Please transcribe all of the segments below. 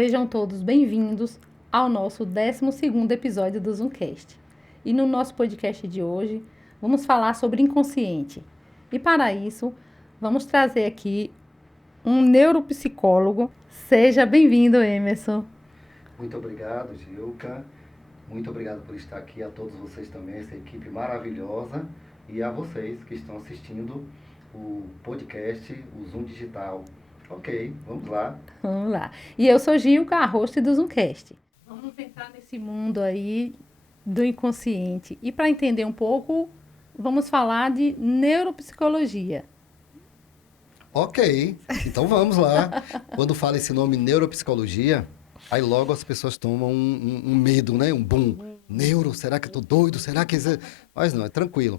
Sejam todos bem-vindos ao nosso 12º episódio do Zoomcast. E no nosso podcast de hoje, vamos falar sobre inconsciente. E para isso, vamos trazer aqui um neuropsicólogo. Seja bem-vindo, Emerson. Muito obrigado, Gilca. Muito obrigado por estar aqui, a todos vocês também, essa equipe maravilhosa, e a vocês que estão assistindo o podcast, o Zoom Digital. Ok, vamos lá. Vamos lá. E eu sou Gilca, a host do Zoomcast. Vamos entrar nesse mundo aí do inconsciente. E para entender um pouco, vamos falar de neuropsicologia. Ok, então vamos lá. Quando fala esse nome neuropsicologia, aí logo as pessoas tomam um medo, né? Um boom. Neuro, será que eu tô doido? Será que... Mas não, é tranquilo.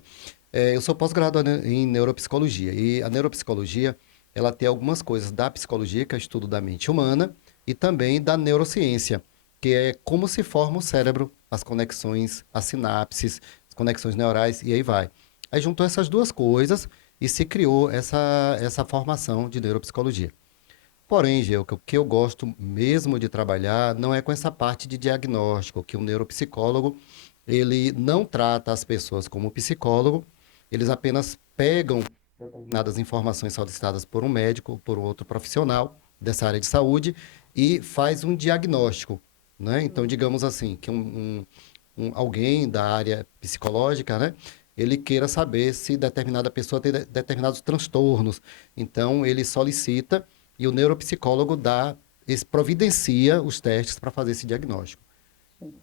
Eu sou pós-graduado em neuropsicologia, e a neuropsicologia, ela tem algumas coisas da psicologia, que é o estudo da mente humana, e também da neurociência, que é como se forma o cérebro, as conexões, as sinapses, as conexões neurais, e aí vai. Aí juntou essas duas coisas e se criou essa formação de neuropsicologia. Porém, Geuca, o que eu gosto mesmo de trabalhar não é com essa parte de diagnóstico, que o neuropsicólogo, ele não trata as pessoas como psicólogo, eles apenas pegam determinadas informações solicitadas por um médico ou por um outro profissional dessa área de saúde e faz um diagnóstico, né? Então, digamos assim, que alguém da área psicológica, né? Ele queira saber se determinada pessoa tem determinados transtornos. Então, ele solicita e o neuropsicólogo providencia os testes para fazer esse diagnóstico.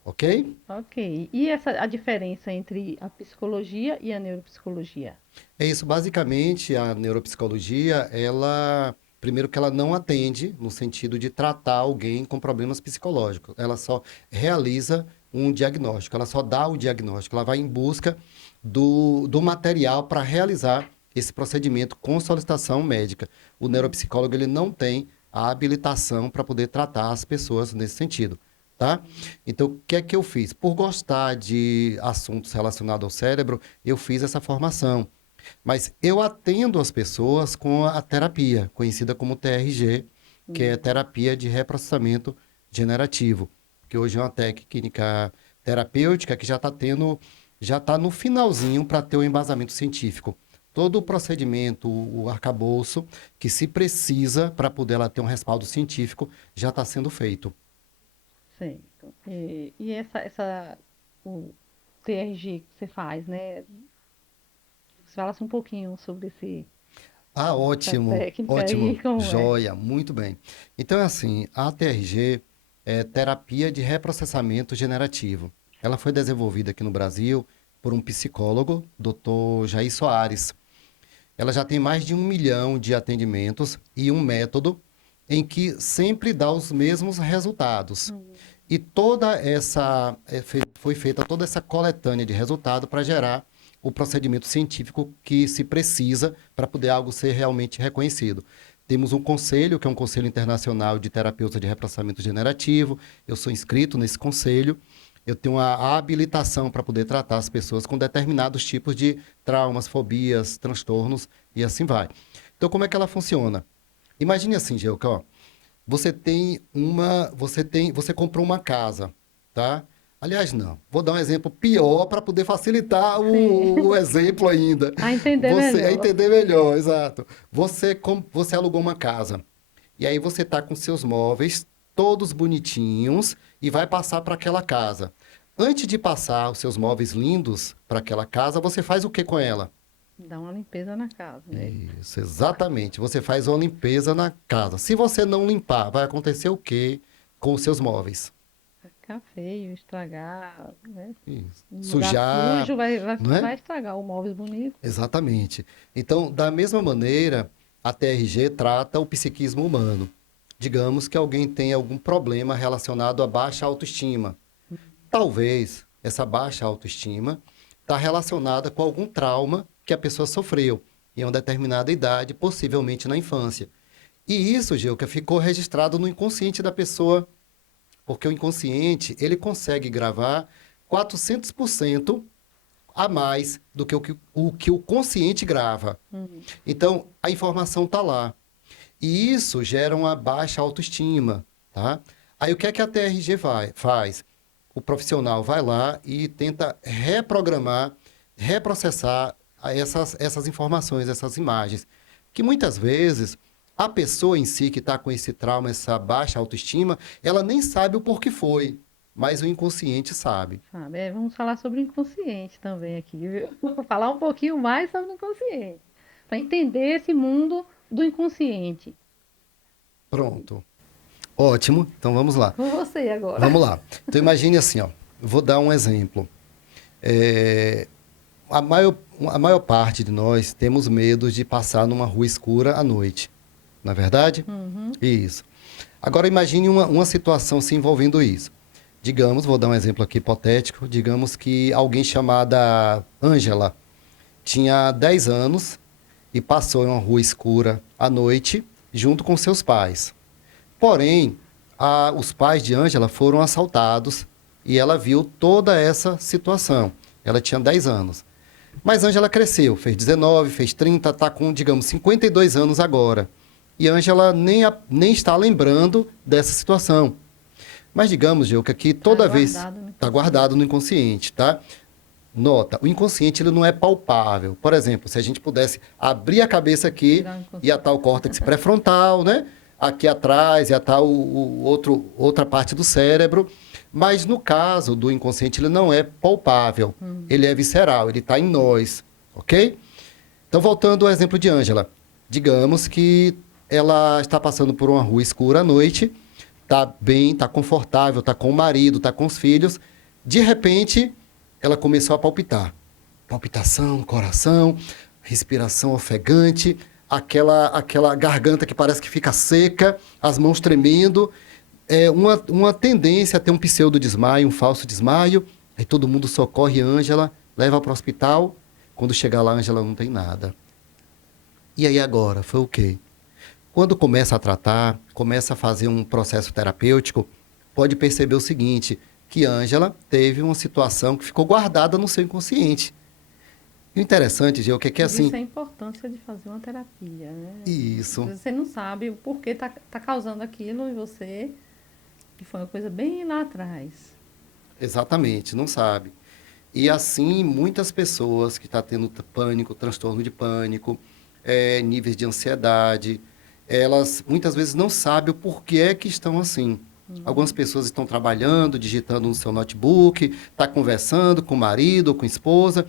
Ok? Ok. E a diferença entre a psicologia e a neuropsicologia? É isso, basicamente, a neuropsicologia, primeiro que ela não atende no sentido de tratar alguém com problemas psicológicos, ela só realiza um diagnóstico, ela só dá o diagnóstico, ela vai em busca do material para realizar esse procedimento com solicitação médica. O neuropsicólogo, ele não tem a habilitação para poder tratar as pessoas nesse sentido, tá? Então, o que é que eu fiz? Por gostar de assuntos relacionados ao cérebro, eu fiz essa formação. Mas eu atendo as pessoas com a terapia, conhecida como TRG, que é terapia de reprocessamento generativo, que hoje é uma técnica terapêutica que já está no finalzinho para ter o embasamento científico. Todo o procedimento, o arcabouço que se precisa para poder ela ter um respaldo científico já está sendo feito. Certo. O TRG que você faz, né? Você falasse um pouquinho sobre Ah, essa ótimo, técnica ótimo, aí, como é? joia, muito bem. Então, é assim, a TRG é terapia de reprocessamento generativo. Ela foi desenvolvida aqui no Brasil por um psicólogo, Dr. Jair Soares. Ela já tem mais de 1 milhão de atendimentos e um método em que sempre dá os mesmos resultados. E foi feita toda essa coletânea de resultado para gerar o procedimento científico que se precisa para poder algo ser realmente reconhecido. Temos um conselho, que é um conselho internacional de terapeuta de reprocessamento generativo. Eu sou inscrito nesse conselho. Eu tenho a habilitação para poder tratar as pessoas com determinados tipos de traumas, fobias, transtornos e assim vai. Então, como é que ela funciona? Imagine assim, Geuca, ó. Você comprou uma casa, tá? Aliás, não. Vou dar um exemplo pior para poder facilitar Sim. o exemplo ainda. A entender Você a melhor. entender melhor, exato. Você alugou uma casa e aí você tá com seus móveis todos bonitinhos e vai passar para aquela casa. Antes de passar os seus móveis lindos para aquela casa, você faz o que com ela? Dá uma limpeza na casa, né? Isso, exatamente. Você faz uma limpeza na casa. Se você não limpar, vai acontecer o quê com os seus móveis? Vai ficar feio, estragar, né? Isso. Um lugar Sujar, sujo não é? vai estragar o móvel bonito. Exatamente. Então, da mesma maneira, a TRG trata o psiquismo humano. Digamos que alguém tenha algum problema relacionado à baixa autoestima. Talvez essa baixa autoestima está relacionada com algum trauma que a pessoa sofreu em uma determinada idade, possivelmente na infância. E isso, Geuca, ficou registrado no inconsciente da pessoa, porque o inconsciente, ele consegue gravar 400% a mais do que o consciente grava. Então, a informação está lá. E isso gera uma baixa autoestima, tá? Aí o que é que a TRG faz? O profissional vai lá e tenta reprogramar, reprocessar essas informações, essas imagens. Que muitas vezes a pessoa em si que está com esse trauma, essa baixa autoestima, ela nem sabe o porquê foi, mas o inconsciente sabe. Sabe? Vamos falar sobre o inconsciente também aqui, viu? Vou falar um pouquinho mais sobre o inconsciente, para entender esse mundo do inconsciente. Pronto. Ótimo. Então vamos lá. Com você agora. Vamos lá. Então imagine assim, ó. Vou dar um exemplo. É, a maior parte de nós temos medo de passar numa rua escura à noite. Não é verdade? Uhum. Isso. Agora imagine uma situação se envolvendo isso. Digamos, vou dar um exemplo aqui hipotético, digamos que alguém chamada Ângela tinha 10 anos e passou em uma rua escura à noite junto com seus pais. Porém, os pais de Ângela foram assaltados e ela viu toda essa situação. Ela tinha 10 anos. Mas Ângela cresceu, fez 19, fez 30, está com, digamos, 52 anos agora. E Ângela nem está lembrando dessa situação. Mas digamos, Geuca, que toda vez está guardado no inconsciente, tá? Nota, o inconsciente ele não é palpável. Por exemplo, se a gente pudesse abrir a cabeça aqui, ia estar o córtex pré-frontal, né? Aqui atrás ia estar outra parte do cérebro. Mas no caso do inconsciente, ele não é palpável. Ele é visceral, ele está em nós, ok? Então, voltando ao exemplo de Ângela. Digamos que ela está passando por uma rua escura à noite, está bem, está confortável, está com o marido, está com os filhos. De repente, ela começou a palpitar. Palpitação, coração, respiração ofegante, aquela garganta que parece que fica seca, as mãos tremendo. Uma tendência a ter um pseudo-desmaio, um falso desmaio. Aí todo mundo socorre Ângela, leva para o hospital. Quando chegar lá, Ângela não tem nada. E aí agora? Foi o quê? Quando começa a tratar, começa a fazer um processo terapêutico, pode perceber o seguinte, que Ângela teve uma situação que ficou guardada no seu inconsciente. E o interessante, Gê, o que é assim... Isso é a importância de fazer uma terapia, né? Isso. Você não sabe o porquê tá causando aquilo em você, que foi uma coisa bem lá atrás. Exatamente, não sabe. E assim, muitas pessoas que estão tendo pânico, transtorno de pânico, níveis de ansiedade, elas muitas vezes não sabem o porquê é que estão assim. Algumas pessoas estão trabalhando, digitando no seu notebook, está conversando com o marido ou com a esposa,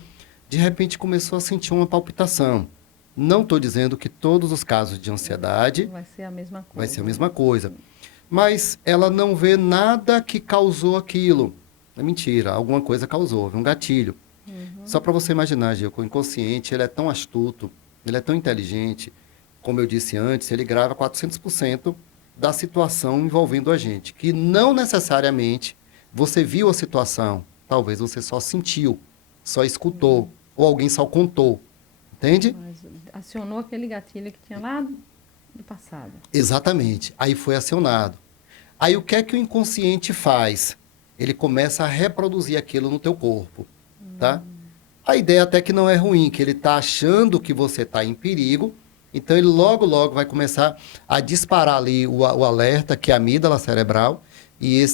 de repente começou a sentir uma palpitação. Não estou dizendo que todos os casos de ansiedade vai ser a mesma coisa. Vai ser a mesma coisa. Mas ela não vê nada que causou aquilo. É mentira, alguma coisa causou, um gatilho. Só para você imaginar, Gil, que o inconsciente ele é tão astuto, ele é tão inteligente, como eu disse antes, ele grava 400% da situação envolvendo a gente, que não necessariamente você viu a situação, talvez você só sentiu, só escutou, ou alguém só contou, entende? Mas acionou aquele gatilho que tinha lá do passado. Exatamente, aí foi acionado. Aí o que é que o inconsciente faz? Ele começa a reproduzir aquilo no teu corpo, tá? A ideia até que não é ruim, que ele está achando que você está em perigo, então ele logo vai começar a disparar ali o alerta, que é a amígdala cerebral, e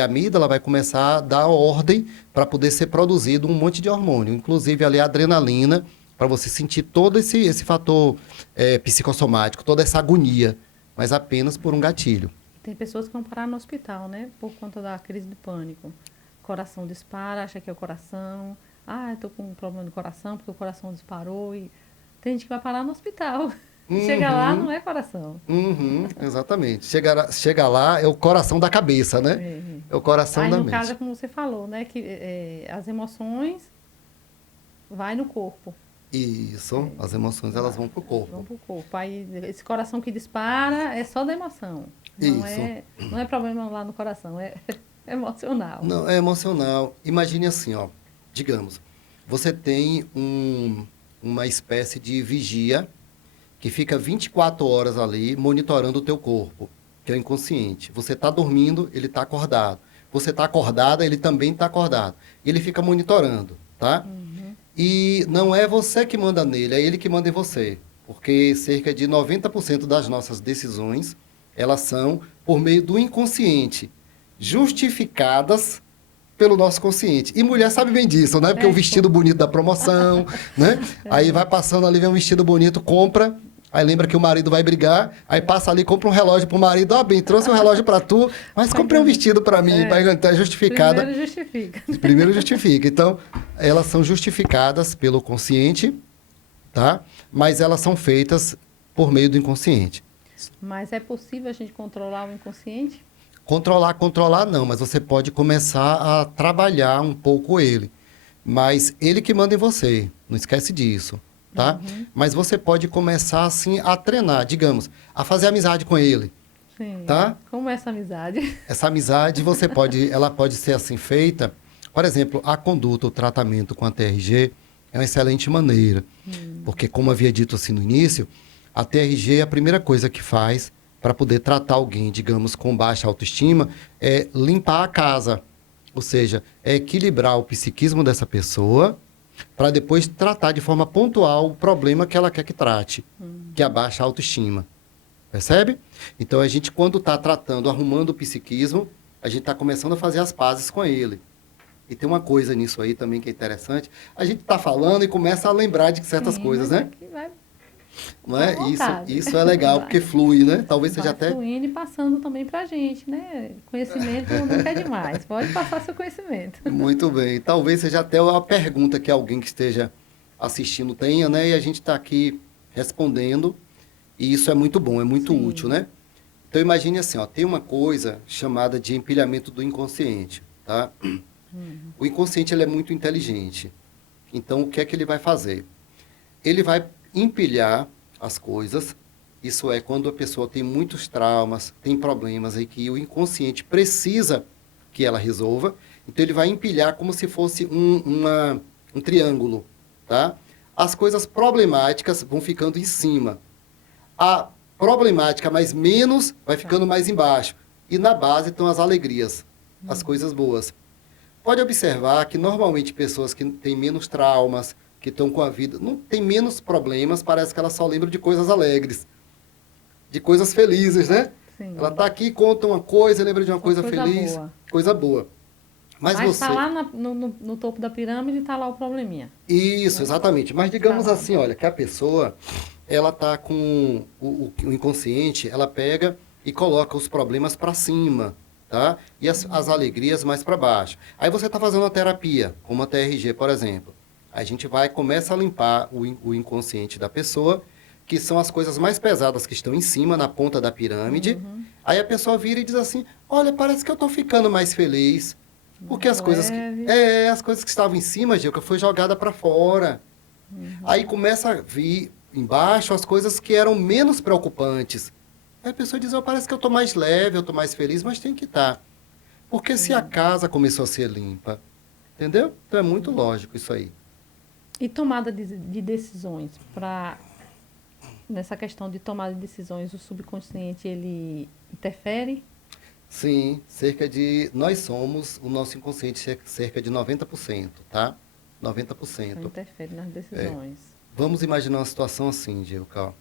a amígdala vai começar a dar ordem para poder ser produzido um monte de hormônio, inclusive ali a adrenalina, para você sentir todo esse fator psicossomático, toda essa agonia, mas apenas por um gatilho. Tem pessoas que vão parar no hospital, né? Por conta da crise de pânico. Coração dispara, acha que é o coração. Ah, eu tô com um problema no coração porque o coração disparou. E tem gente que vai parar no hospital. Chega lá, não é coração. Exatamente. Chega lá, é o coração da cabeça, né? É o coração da mente. Aí, no caso, é como você falou, né? Que as emoções vai no corpo. Isso, as emoções elas vão pro corpo. Vão pro corpo. Aí, esse coração que dispara é só da emoção. Não é problema lá no coração, é emocional. Não, é emocional. Imagine assim, ó. Digamos, você tem uma espécie de vigia que fica 24 horas ali monitorando o teu corpo, que é o inconsciente. Você está dormindo, ele está acordado. Você está acordada, ele também está acordado. E ele fica monitorando, tá? E não é você que manda nele, é ele que manda em você. Porque cerca de 90% das nossas decisões, elas são por meio do inconsciente, justificadas pelo nosso consciente. E mulher sabe bem disso, né? Porque o vestido bonito da promoção, né? Aí vai passando ali, vê um vestido bonito, compra, aí lembra que o marido vai brigar, aí passa ali, compra um relógio pro marido, ó, bem, trouxe um relógio para tu, mas comprei um vestido para mim, tá justificada. Primeiro justifica. Primeiro justifica. Então, elas são justificadas pelo consciente, tá? Mas elas são feitas por meio do inconsciente. Mas é possível a gente controlar o inconsciente? Controlar não, mas você pode começar a trabalhar um pouco ele. Mas ele que manda em você, não esquece disso, tá? Mas você pode começar, assim, a treinar, digamos, a fazer amizade com ele, Sim. tá? Como é essa amizade? Essa amizade, ela pode ser assim feita, por exemplo, a conduta, o tratamento com a TRG é uma excelente maneira, porque como havia dito assim no início, a TRG é a primeira coisa que faz para poder tratar alguém, digamos, com baixa autoestima, é limpar a casa. Ou seja, é equilibrar o psiquismo dessa pessoa para depois tratar de forma pontual o problema que ela quer que trate, que é a baixa autoestima. Percebe? Então, a gente, quando está tratando, arrumando o psiquismo, a gente está começando a fazer as pazes com ele. E tem uma coisa nisso aí também que é interessante. A gente está falando e começa a lembrar de certas coisas, né? Não é? Isso é legal, porque flui, né? Talvez seja até... fluindo e passando também pra gente, né? Conhecimento nunca é demais. Pode passar seu conhecimento. Muito bem. Talvez seja até uma pergunta que alguém que esteja assistindo tenha, né? E a gente está aqui respondendo. E isso é muito bom, é muito útil, né? Então, imagine assim, ó, tem uma coisa chamada de empilhamento do inconsciente, tá? O inconsciente, ele é muito inteligente. Então, o que é que ele vai fazer? Ele vai empilhar as coisas, isso é quando a pessoa tem muitos traumas, tem problemas aí que o inconsciente precisa que ela resolva, então ele vai empilhar como se fosse um triângulo, tá? As coisas problemáticas vão ficando em cima, a problemática mais menos vai ficando mais embaixo, e na base estão as alegrias, as coisas boas. Pode observar que normalmente pessoas que têm menos traumas, que estão com a vida, não tem menos problemas, parece que elas só lembram de coisas alegres, de coisas felizes, né? Sim. Ela está aqui, conta uma coisa, lembra de uma coisa feliz, boa. Coisa boa. Mas você... está lá no topo da pirâmide e está lá o probleminha. Isso, exatamente. Mas digamos assim, olha, que a pessoa, ela está com o inconsciente, ela pega e coloca os problemas para cima, tá? E as alegrias mais para baixo. Aí você está fazendo uma terapia, como a TRG, por exemplo. A gente começa a limpar o inconsciente da pessoa, que são as coisas mais pesadas que estão em cima, na ponta da pirâmide. Aí a pessoa vira e diz assim, olha, parece que eu estou ficando mais feliz. Porque as coisas que estavam em cima, Gilca, foi jogada para fora. Aí começa a vir embaixo as coisas que eram menos preocupantes. Aí a pessoa diz, parece que eu estou mais leve, eu estou mais feliz, mas tem que estar. Porque se a casa começou a ser limpa, entendeu? Então é muito lógico isso aí. E tomada de decisões, nessa questão de tomada de decisões, o subconsciente, ele interfere? Sim, o nosso inconsciente é cerca de 90%, tá? 90%. Ele interfere nas decisões. Vamos imaginar uma situação assim, Gilca.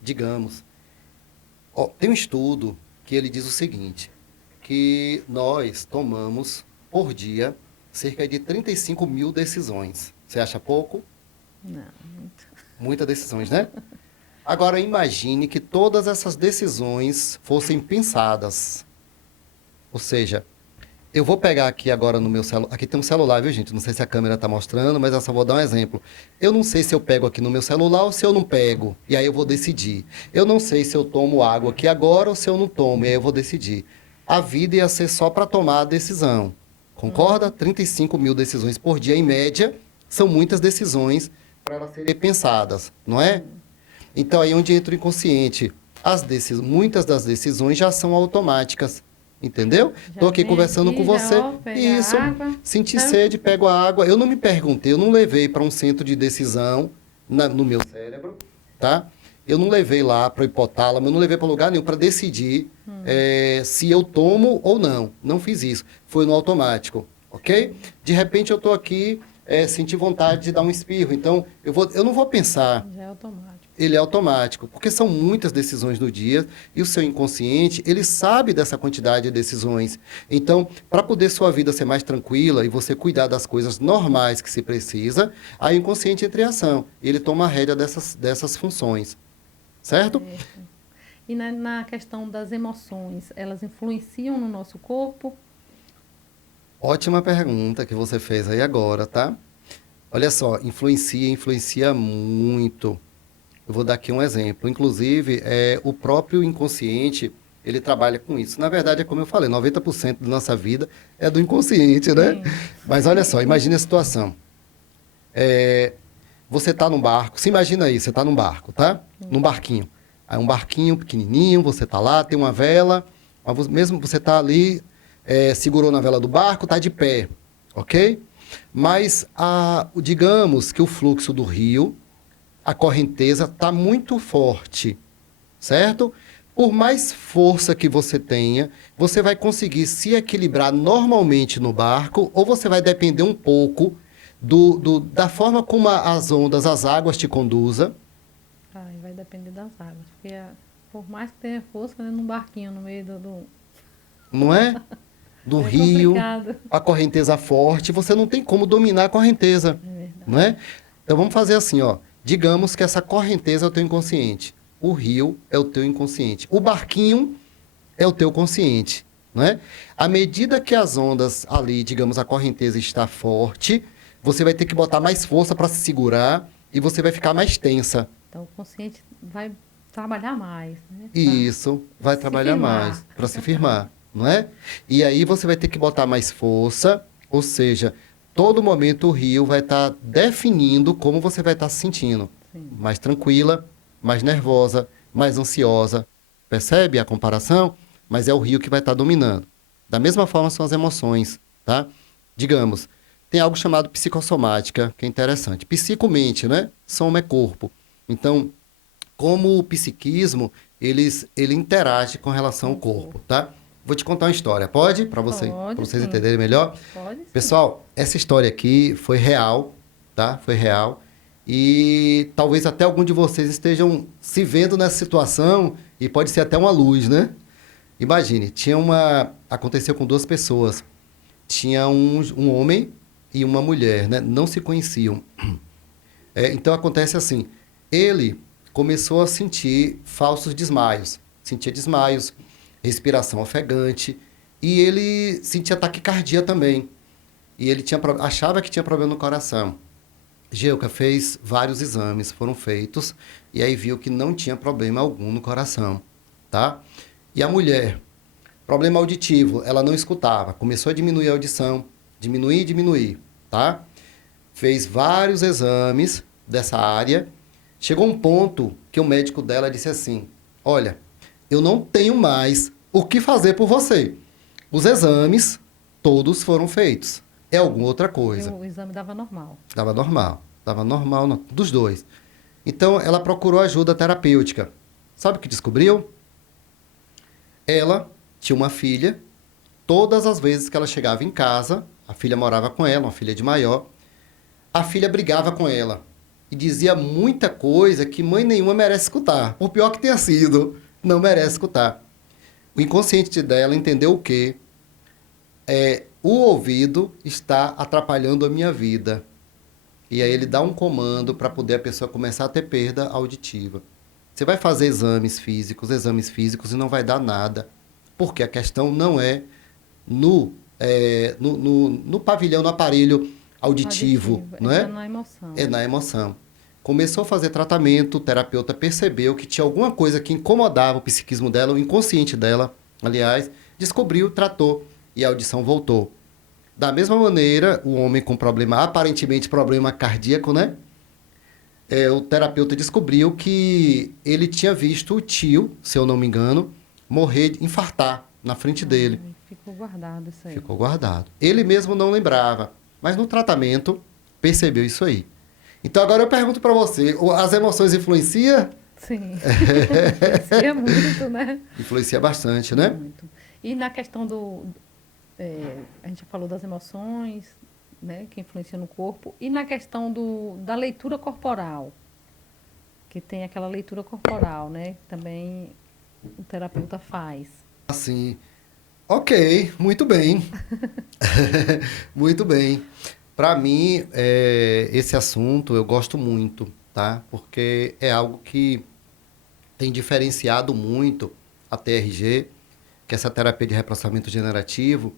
Digamos, tem um estudo que ele diz o seguinte, que nós tomamos, por dia, cerca de 35 mil decisões. Você acha pouco? Não, muito. Muitas decisões, né? Agora, imagine que todas essas decisões fossem pensadas. Ou seja, eu vou pegar aqui agora no meu celular. Aqui tem um celular, viu, gente? Não sei se a câmera está mostrando, mas eu só vou dar um exemplo. Eu não sei se eu pego aqui no meu celular ou se eu não pego. E aí eu vou decidir. Eu não sei se eu tomo água aqui agora ou se eu não tomo. E aí eu vou decidir. A vida ia ser só para tomar a decisão. Concorda? 35 mil decisões por dia, em média. São muitas decisões para elas serem pensadas, não é? Então, aí onde entra o inconsciente. Muitas das decisões já são automáticas, entendeu? Estou aqui conversando com você. Isso, senti sede, pego a água. Eu não me perguntei, eu não levei para um centro de decisão no meu cérebro, tá? Eu não levei lá para o hipotálamo, eu não levei para lugar nenhum para decidir se eu tomo ou não. Não fiz isso. Foi no automático, ok? De repente, eu estou aqui... senti vontade de dar um espirro. Então, eu não vou pensar. Já é automático. ele é automático, porque são muitas decisões no dia e o seu inconsciente, ele sabe dessa quantidade de decisões. Então, para poder sua vida ser mais tranquila e você cuidar das coisas normais que se precisa, aí o inconsciente entra em ação. Ele toma a rédea dessas funções, certo? Certo. E na questão das emoções, elas influenciam no nosso corpo? Ótima pergunta que você fez aí agora, tá? Olha só, influencia muito. Eu vou dar aqui um exemplo. Inclusive, o próprio inconsciente, ele trabalha com isso. Na verdade, é como eu falei, 90% da nossa vida é do inconsciente, né? Sim. Mas olha só, imagine a situação. Você está num barco, se imagina aí, você está num barco, tá? Num barquinho. Aí um barquinho pequenininho, você está lá, tem uma vela, mas mesmo você está ali, segurou na vela do barco, está de pé, ok? Mas, digamos que o fluxo do rio, a correnteza está muito forte, certo? Por mais força que você tenha, você vai conseguir se equilibrar normalmente no barco ou você vai depender um pouco da forma como as ondas, as águas te conduzam. Ai, vai depender das águas. Porque por mais que tenha força, né, num barquinho no meio Não é? Do é rio, complicado. a correnteza forte, você não tem como dominar a correnteza, É verdade. não é? Então vamos fazer assim, ó. Digamos que essa correnteza é o teu inconsciente, o rio é o teu inconsciente, o barquinho é o teu consciente, não é? À medida que as ondas ali, digamos, a correnteza está forte, você vai ter que botar mais força para se segurar e você vai ficar mais tensa. Então o consciente vai trabalhar mais, né? E isso vai se trabalhar firmar. mais para se firmar, não é? E aí você vai ter que botar mais força, ou seja, todo momento o rio vai estar definindo como você vai estar se sentindo. Sim. Mais tranquila, mais nervosa, mais ansiosa. Percebe a comparação? Mas é o rio que vai estar dominando. Da mesma forma são as emoções, tá? Digamos, tem algo chamado psicossomática, que é interessante. Psicomente, né? Soma é corpo. Então, como o psiquismo, ele interage com relação ao corpo, tá? Vou te contar uma história, pode? Para Pode, vocês sim. entenderem melhor. Pode sim. Pessoal, essa história aqui foi real, tá? Foi real. E talvez até algum de vocês estejam se vendo nessa situação e pode ser até uma luz, né? Imagine, aconteceu com duas pessoas. Tinha um homem e uma mulher, né? Não se conheciam. Então acontece assim, ele começou a sentir falsos desmaios, sentia desmaios, respiração ofegante, e ele sentia taquicardia também. E ele achava que tinha problema no coração. Geuca fez vários exames, foram feitos, e aí viu que não tinha problema algum no coração, tá? E a mulher, problema auditivo, ela não escutava, começou a diminuir a audição, diminuir, tá? Fez vários exames dessa área. Chegou um ponto que o médico dela disse assim: olha, eu não tenho mais o que fazer por você. Os exames todos foram feitos. É alguma outra coisa. O exame dava normal. Dava normal dos dois. Então ela procurou ajuda terapêutica. Sabe o que descobriu? Ela tinha uma filha. Todas as vezes que ela chegava em casa, a filha morava com ela, uma filha de maior. A filha brigava com ela e dizia muita coisa que mãe nenhuma merece escutar. Por pior que tenha sido, não merece escutar. O inconsciente dela entendeu o quê? O ouvido está atrapalhando a minha vida. E aí ele dá um comando para poder a pessoa começar a ter perda auditiva. Você vai fazer exames físicos e não vai dar nada. Porque a questão não é no pavilhão, no aparelho auditivo, não é? É na emoção. É na emoção. Começou a fazer tratamento, o terapeuta percebeu que tinha alguma coisa que incomodava o psiquismo dela, o inconsciente dela, aliás, descobriu, tratou e a audição voltou. Da mesma maneira, o homem com aparentemente problema cardíaco, né? O terapeuta descobriu que ele tinha visto o tio, se eu não me engano, infartar na frente dele. Ficou guardado isso aí. Ficou guardado. Ele mesmo não lembrava, mas no tratamento percebeu isso aí. Então agora eu pergunto para você, as emoções influenciam? Sim. Influencia muito, né? Influencia bastante, né? Muito. E na questão a gente já falou das emoções, né, que influenciam no corpo, e na questão da leitura corporal, que tem aquela leitura corporal, né? Que também o terapeuta faz. Assim, ok, muito bem. Muito bem. Para mim, esse assunto eu gosto muito, tá? Porque é algo que tem diferenciado muito a TRG, que é essa terapia de reprocessamento generativo,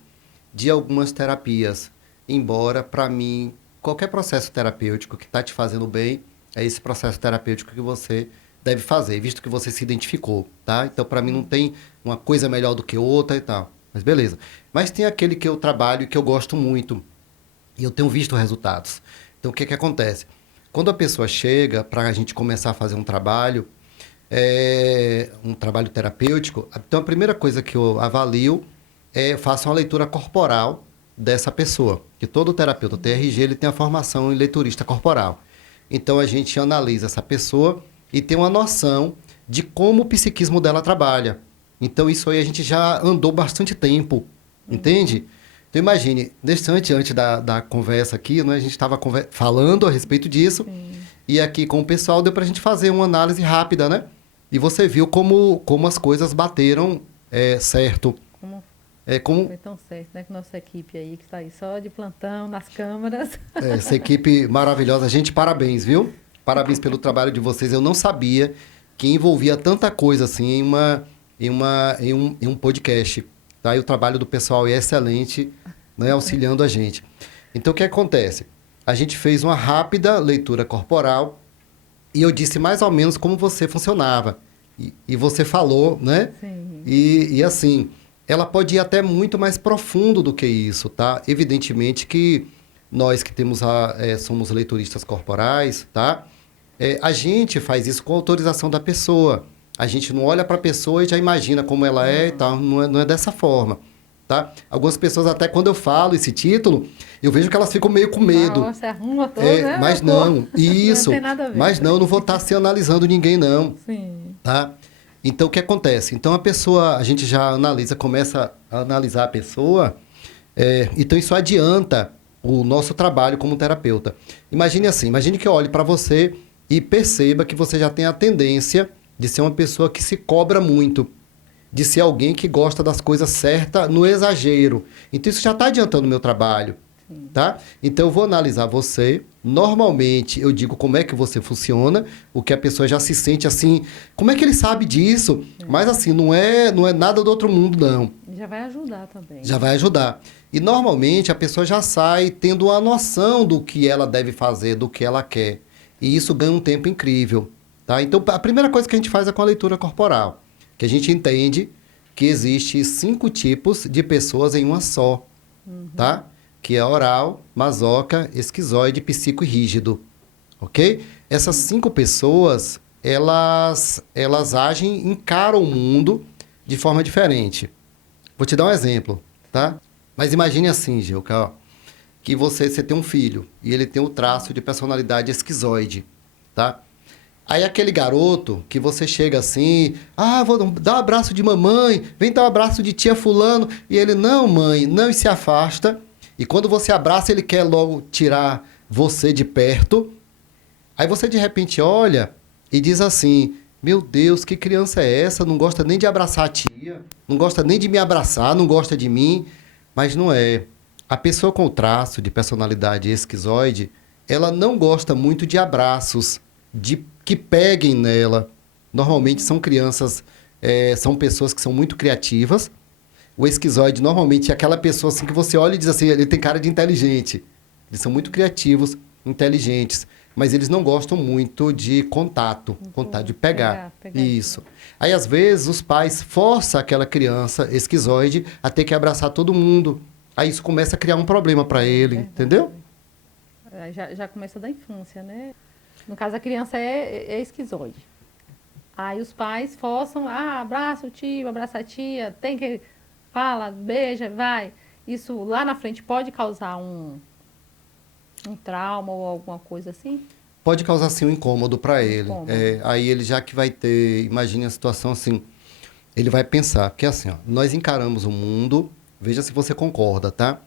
de algumas terapias. Embora, para mim, qualquer processo terapêutico que está te fazendo bem, é esse processo terapêutico que você deve fazer, visto que você se identificou, tá? Então, para mim, não tem uma coisa melhor do que outra e tal. Mas beleza. Mas tem aquele que eu trabalho e que eu gosto muito, e eu tenho visto resultados. Então, o que que acontece? Quando a pessoa chega para a gente começar a fazer um trabalho terapêutico, então a primeira coisa que eu avalio é faço uma leitura corporal dessa pessoa. Que todo terapeuta TRG ele tem a formação em leiturista corporal. Então a gente analisa essa pessoa e tem uma noção de como o psiquismo dela trabalha. Então isso aí a gente já andou bastante tempo, entende? Então imagine, antes da conversa aqui, né, a gente estava falando a respeito disso, e aqui com o pessoal deu para a gente fazer uma análise rápida, né? E você viu como as coisas bateram certo. Foi tão certo, né? Com nossa equipe aí, que está aí só de plantão, nas câmaras. Essa equipe maravilhosa. Gente, parabéns, viu? Parabéns pelo trabalho de vocês. Eu não sabia que envolvia tanta coisa assim em um podcast. Tá? E o trabalho do pessoal é excelente, né? Auxiliando a gente. Então, o que acontece? A gente fez uma rápida leitura corporal e eu disse mais ou menos como você funcionava. E você falou, né? Sim. E assim, ela pode ir até muito mais profundo do que isso, tá? Evidentemente que nós que somos leituristas corporais, tá? A gente faz isso com autorização da pessoa. A gente não olha para a pessoa e já imagina como ela é e tal. Não é dessa forma, tá? Algumas pessoas, até quando eu falo esse título, eu vejo que elas ficam meio com medo. Você arruma todo, né? Mas não, isso. Não tem nada a ver. Mas não vou estar se analisando ninguém, não. Sim. Tá? Então, o que acontece? Então, a gente já começa a analisar a pessoa, então isso adianta o nosso trabalho como terapeuta. Imagine que eu olhe para você e perceba que você já tem a tendência de ser uma pessoa que se cobra muito, de ser alguém que gosta das coisas certas no exagero. Então, isso já está adiantando o meu trabalho. Tá? Então, eu vou analisar você. Normalmente, eu digo como é que você funciona, o que a pessoa já se sente assim, como é que ele sabe disso? Mas assim, não é nada do outro mundo, não. Já vai ajudar também. Já vai ajudar. E normalmente a pessoa já sai tendo uma noção do que ela deve fazer, do que ela quer. E isso ganha um tempo incrível. Tá? Então, a primeira coisa que a gente faz é com a leitura corporal, que a gente entende que existe 5 tipos de pessoas em uma só. Tá? Que é oral, masoca, esquizoide, psico e rígido, ok? Essas 5 pessoas, elas agem, encaram o mundo de forma diferente. Vou te dar um exemplo, tá? Mas imagine assim, Gilca, ó, que você tem um filho e ele tem o traço de personalidade esquizoide, tá? Aí aquele garoto que você chega assim, vou dar um abraço de mamãe, vem dar um abraço de tia fulano, e ele, não mãe, não, e se afasta. E quando você abraça, ele quer logo tirar você de perto. Aí você de repente olha e diz assim, meu Deus, que criança é essa? Não gosta nem de abraçar a tia, não gosta nem de me abraçar, não gosta de mim. Mas não é. A pessoa com o traço de personalidade esquizoide, ela não gosta muito de abraços, de que peguem nela. Normalmente são crianças, são pessoas que são muito criativas. O esquizoide normalmente é aquela pessoa assim que você olha e diz assim, ele tem cara de inteligente. Eles são muito criativos, inteligentes, mas eles não gostam muito de contato de pegar. Isso. Aí, às vezes, os pais forçam aquela criança esquizoide a ter que abraçar todo mundo. Aí isso começa a criar um problema para ele, entendeu? Já começa da infância, né? No caso, a criança é esquizoide. Aí os pais forçam, abraça o tio, abraça a tia, tem que... Fala, beija, vai. Isso lá na frente pode causar um trauma ou alguma coisa assim? Pode causar, sim, um incômodo para ele. Aí ele já que vai ter, imagine a situação assim, ele vai pensar, porque assim, ó, nós encaramos o mundo, veja se você concorda, tá?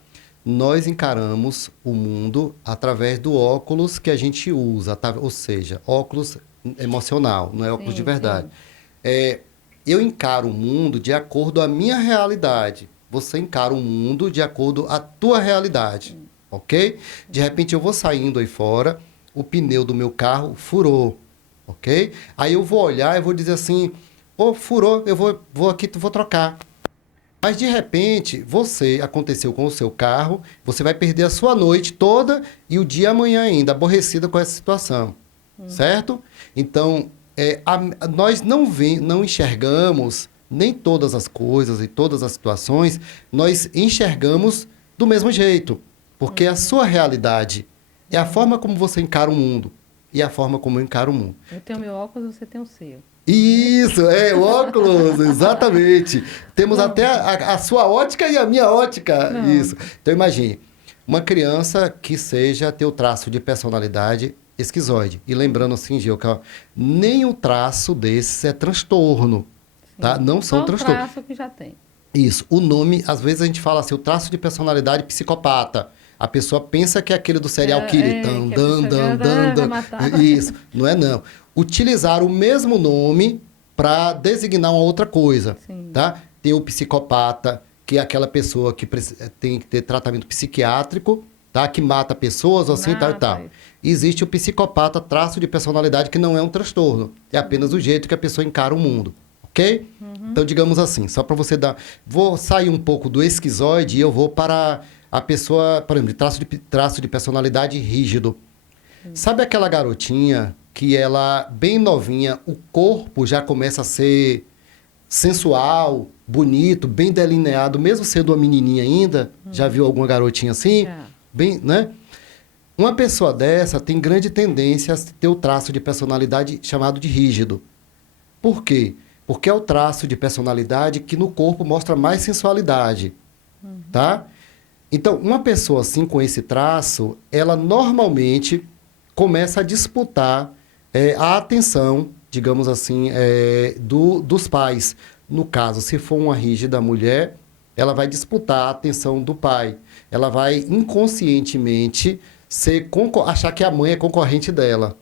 Nós encaramos o mundo através do óculos que a gente usa, tá? Ou seja, óculos emocional, não é óculos de Sim, verdade. sim. Eu encaro o mundo de acordo à minha realidade. Você encara o mundo de acordo à tua realidade, ok? De repente eu vou saindo aí fora, o pneu do meu carro furou, ok? Aí eu vou olhar e vou dizer assim, pô, furou, eu vou aqui, vou trocar. Mas de repente, aconteceu com o seu carro, você vai perder a sua noite toda e o dia amanhã ainda, aborrecida com essa situação, certo? Então, nós não enxergamos nem todas as coisas e todas as situações, nós enxergamos do mesmo jeito, porque a sua realidade é a forma como você encara o mundo e a forma como eu encaro o mundo. Eu tenho meu óculos, você tem o seu. Isso, o óculos, exatamente. Temos até a sua ótica e a minha ótica. Pronto. Isso. Então imagine, uma criança que seja ter o traço de personalidade esquizoide. E lembrando assim, Gilca, nem o traço desses é transtorno, tá? Não são Só o transtornos. traço que já tem. Isso, o nome, às vezes a gente fala assim, o traço de personalidade psicopata. A pessoa pensa que é aquele do serial killer. Que a pessoa vai matar. Isso, não é não. Utilizar o mesmo nome para designar uma outra coisa, Sim. tá? Tem o psicopata, que é aquela pessoa que tem que ter tratamento psiquiátrico, tá? Que mata pessoas, assim, tal e tal. Existe o psicopata, traço de personalidade, que não é um transtorno. É apenas o jeito que a pessoa encara o mundo. Ok? Então, digamos assim, só para você dar... Vou sair um pouco do esquizoide e eu vou para a pessoa, por exemplo, traço de personalidade rígido. Sabe aquela garotinha que ela, bem novinha, o corpo já começa a ser sensual, bonito, bem delineado, mesmo sendo uma menininha ainda? Já viu alguma garotinha assim? Já. Bem, né? Uma pessoa dessa tem grande tendência a ter o traço de personalidade chamado de rígido. Por quê? Porque é o traço de personalidade que no corpo mostra mais sensualidade, tá? Então, uma pessoa assim com esse traço, ela normalmente começa a disputar a atenção, digamos assim, dos pais. No caso, se for uma rígida mulher, ela vai disputar a atenção do pai. Ela vai inconscientemente achar que a mãe é concorrente dela.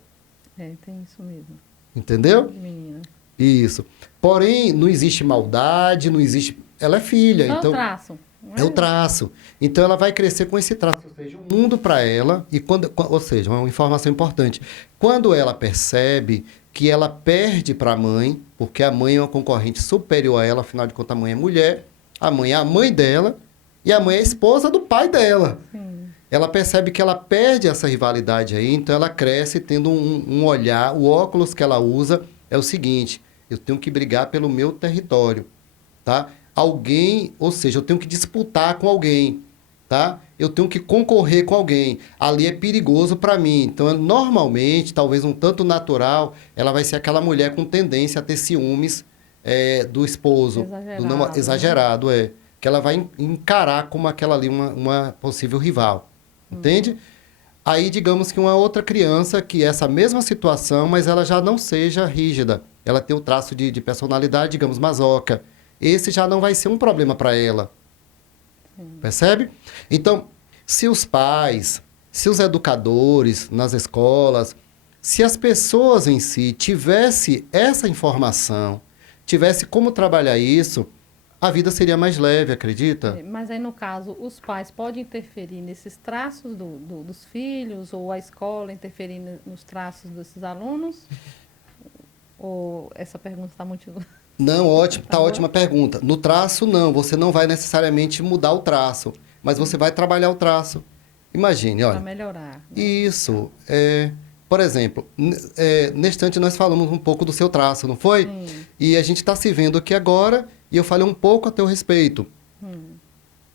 Tem isso mesmo. Entendeu? Menina. Isso. Porém, não existe maldade, não existe... Ela é filha, Só então... o traço. É o traço. Então, ela vai crescer com esse traço. Ou seja, o mundo para ela... Ou seja, uma informação importante. Quando ela percebe que ela perde para a mãe, porque a mãe é uma concorrente superior a ela, afinal de contas, a mãe é mulher, a mãe é a mãe dela e a mãe é a esposa do pai dela. Sim. Ela percebe que ela perde essa rivalidade aí, então ela cresce tendo um olhar... O óculos que ela usa é o seguinte... Eu tenho que brigar pelo meu território, tá? Alguém, ou seja, eu tenho que disputar com alguém, tá? Eu tenho que concorrer com alguém. Ali é perigoso para mim. Então, normalmente, talvez um tanto natural, ela vai ser aquela mulher com tendência a ter ciúmes do esposo. Exagerado. Exagerado, que ela vai encarar como aquela ali uma possível rival. Entende? Aí, digamos que uma outra criança que é essa mesma situação, mas ela já não seja rígida. Ela tem o traço de personalidade, digamos, masoca. Esse já não vai ser um problema para ela. Percebe? Então, se os pais, se os educadores nas escolas, se as pessoas em si tivessem essa informação, tivesse como trabalhar isso, a vida seria mais leve, acredita? Mas aí, no caso, os pais podem interferir nesses traços dos filhos, ou a escola interferir nos traços desses alunos? Ou essa pergunta está muito... Não, ótimo, tá ótima pergunta. No traço, não, você não vai necessariamente mudar o traço, mas você vai trabalhar o traço. Imagine, olha. Para melhorar. Né? Isso. Por exemplo, neste instante nós falamos um pouco do seu traço, não foi? Sim. E a gente está se vendo aqui agora e eu falei um pouco a teu respeito.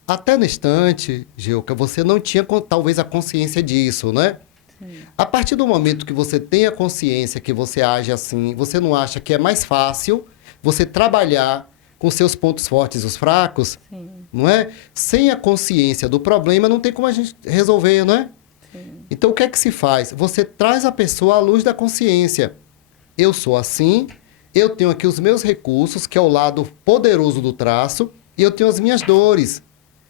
Até neste instante, Gilca, você não tinha talvez a consciência disso, né? Sim. A partir do momento que você tem a consciência que você age assim, você não acha que é mais fácil você trabalhar com seus pontos fortes e os fracos, Sim. não é? Sem a consciência do problema, não tem como a gente resolver, não é? Sim. Então, o que é que se faz? Você traz a pessoa à luz da consciência. Eu sou assim, eu tenho aqui os meus recursos, que é o lado poderoso do traço, e eu tenho as minhas dores.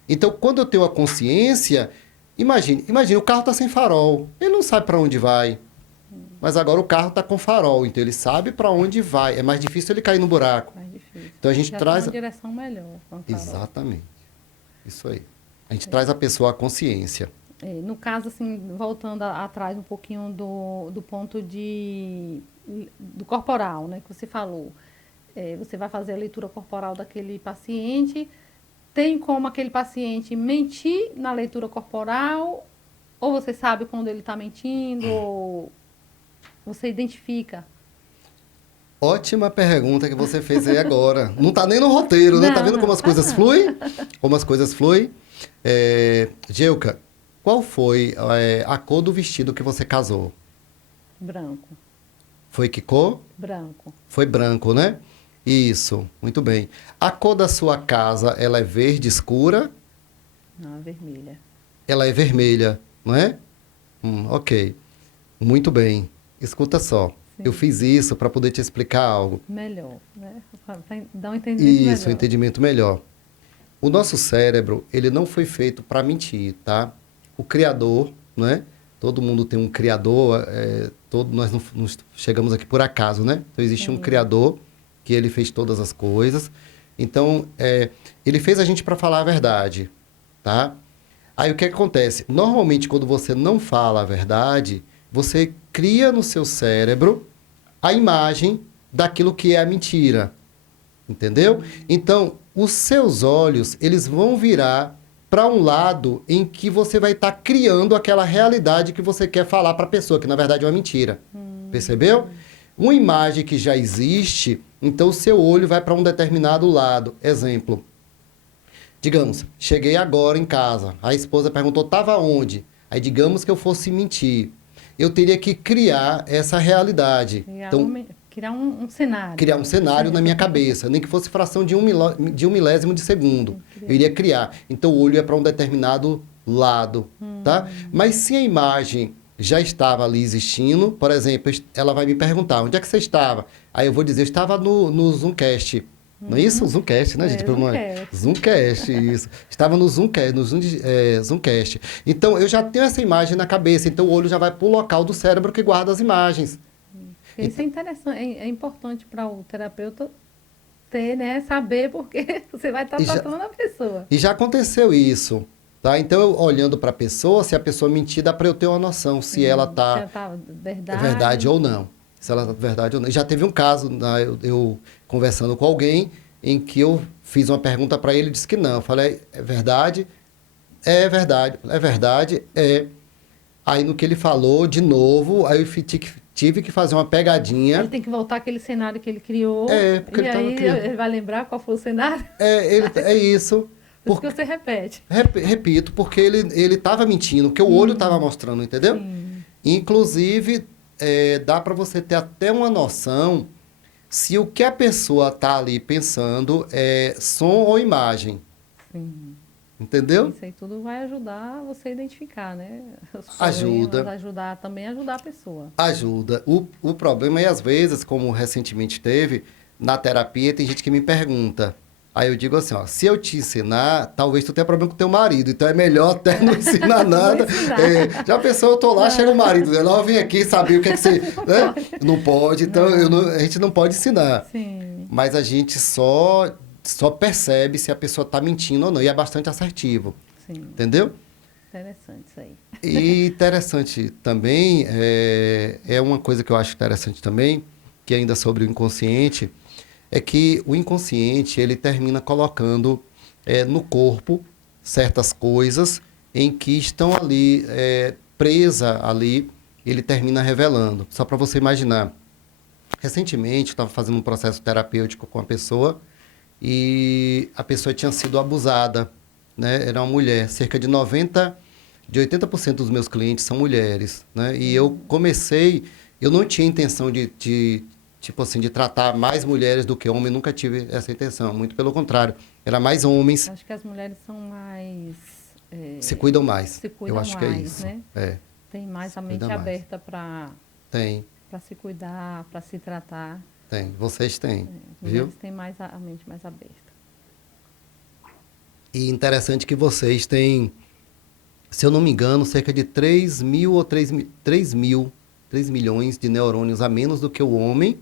Então, quando eu tenho a consciência, imagine, o carro está sem farol, ele não sabe para onde vai. mas agora o carro está com farol, então ele sabe para onde vai. É mais difícil ele cair no buraco. Mais difícil. Então a gente Já traz... tem uma direção melhor. Com o farol. Exatamente. Isso aí. A gente traz a pessoa à consciência. No caso, assim, voltando atrás um pouquinho do ponto do corporal, né, que você falou. Você vai fazer a leitura corporal daquele paciente. Tem como aquele paciente mentir na leitura corporal? Ou você sabe quando ele está mentindo? Ou você identifica? Ótima pergunta que você fez aí agora. Não está nem no roteiro, né? Não, Tá vendo como não, as coisas não. fluem? Como as coisas fluem? Geuca, qual foi a cor do vestido que você casou? Branco. Foi que cor? Branco. Foi branco, né? Isso, muito bem. A cor da sua casa, ela é verde escura? Não, vermelha. Ela é vermelha, não é? Ok. Muito bem. Escuta só. Sim. Eu fiz isso para poder te explicar algo. Melhor, né? Pra dar um entendimento melhor. Isso, um entendimento melhor. O nosso cérebro, ele não foi feito para mentir, tá? O criador, né? Todo mundo tem um criador, nós não chegamos aqui por acaso, né? Então existe um criador que ele fez todas as coisas. Então, ele fez a gente para falar a verdade, tá? Aí o que acontece? Normalmente, quando você não fala a verdade, você cria no seu cérebro a imagem daquilo que é a mentira. Entendeu? Então, os seus olhos, eles vão virar para um lado em que você vai estar criando aquela realidade que você quer falar para a pessoa, que na verdade é uma mentira. Percebeu? Uma imagem que já existe, então o seu olho vai para um determinado lado. Exemplo. Digamos, cheguei agora em casa, a esposa perguntou, estava onde? Aí digamos que eu fosse mentir. Eu teria que criar essa realidade. Criar um cenário. Criar um cenário na minha cabeça, nem que fosse fração de um milésimo de segundo. Eu iria criar. Então o olho é para um determinado lado, tá? Mas se a imagem já estava ali existindo, por exemplo, ela vai me perguntar, onde é que você estava? Aí eu vou dizer, eu estava no Zoomcast. Não é isso? Zoomcast, né, gente? Zoomcast, isso. Estava no Zoomcast. Então, eu já tenho essa imagem na cabeça. Então, o olho já vai para o local do cérebro que guarda as imagens. Isso é interessante, é importante para o terapeuta ter, né? Saber porque você vai estar tratando a pessoa. E já aconteceu isso, tá? Então, eu, olhando para a pessoa, se a pessoa mentir, dá para eu ter uma noção se ela está verdade ou não. Se ela está verdade ou não. Já teve um caso, eu conversando com alguém, em que eu fiz uma pergunta para ele e disse que não. Eu falei, é verdade? É verdade. É verdade? É. Aí, no que ele falou, de novo, aí eu tive que fazer uma pegadinha. Ele tem que voltar àquele cenário que ele criou. Porque e aí ele vai lembrar qual foi o cenário? É isso. Por isso que você repete. Repito, porque ele estava mentindo, porque o olho estava mostrando, entendeu? Sim. Inclusive, dá para você ter até uma noção se o que a pessoa está ali pensando é som ou imagem. Sim. Entendeu? Isso aí tudo vai ajudar você a identificar, né? Ajuda. Também ajudar a pessoa. Ajuda. O problema é, às vezes, como recentemente teve, na terapia, tem gente que me pergunta. Aí eu digo assim, ó, se eu te ensinar, talvez tu tenha problema com teu marido, então é melhor até não ensinar nada. Já pensou, eu tô lá, chega o marido dela, ó, vem aqui saber o que é que você... Né? Não pode, então a gente não pode ensinar. Sim. Mas a gente só percebe se a pessoa tá mentindo ou não, e é bastante assertivo. Sim. Entendeu? Interessante isso aí. E interessante também, é uma coisa que eu acho interessante também, que ainda sobre o inconsciente, é que o inconsciente, ele termina colocando no corpo certas coisas em que estão ali, presa ali, ele termina revelando. Só para você imaginar. Recentemente, eu estava fazendo um processo terapêutico com uma pessoa e a pessoa tinha sido abusada, né? Era uma mulher, cerca de 80% dos meus clientes são mulheres, né? E eu não tinha intenção de tratar mais mulheres do que homens, nunca tive essa intenção, muito pelo contrário, era mais homens. Acho que as mulheres são mais... se cuidam mais. Eu acho que é isso. Né? Tem mais a mente aberta para se cuidar, para se tratar. Tem, vocês têm, viu? Mulheres têm mais a mente mais aberta. E interessante que vocês têm, se eu não me engano, cerca de 3 mil 3 milhões de neurônios a menos do que o homem,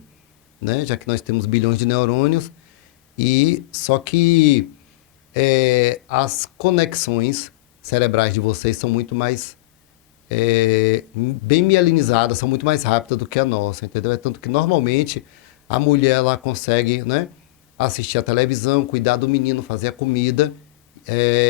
né? Já que nós temos bilhões de neurônios. E só que as conexões cerebrais de vocês são muito mais bem mielinizadas, são muito mais rápidas do que a nossa, entendeu? É tanto que normalmente a mulher ela consegue, né, assistir a televisão, cuidar do menino, fazer a comida.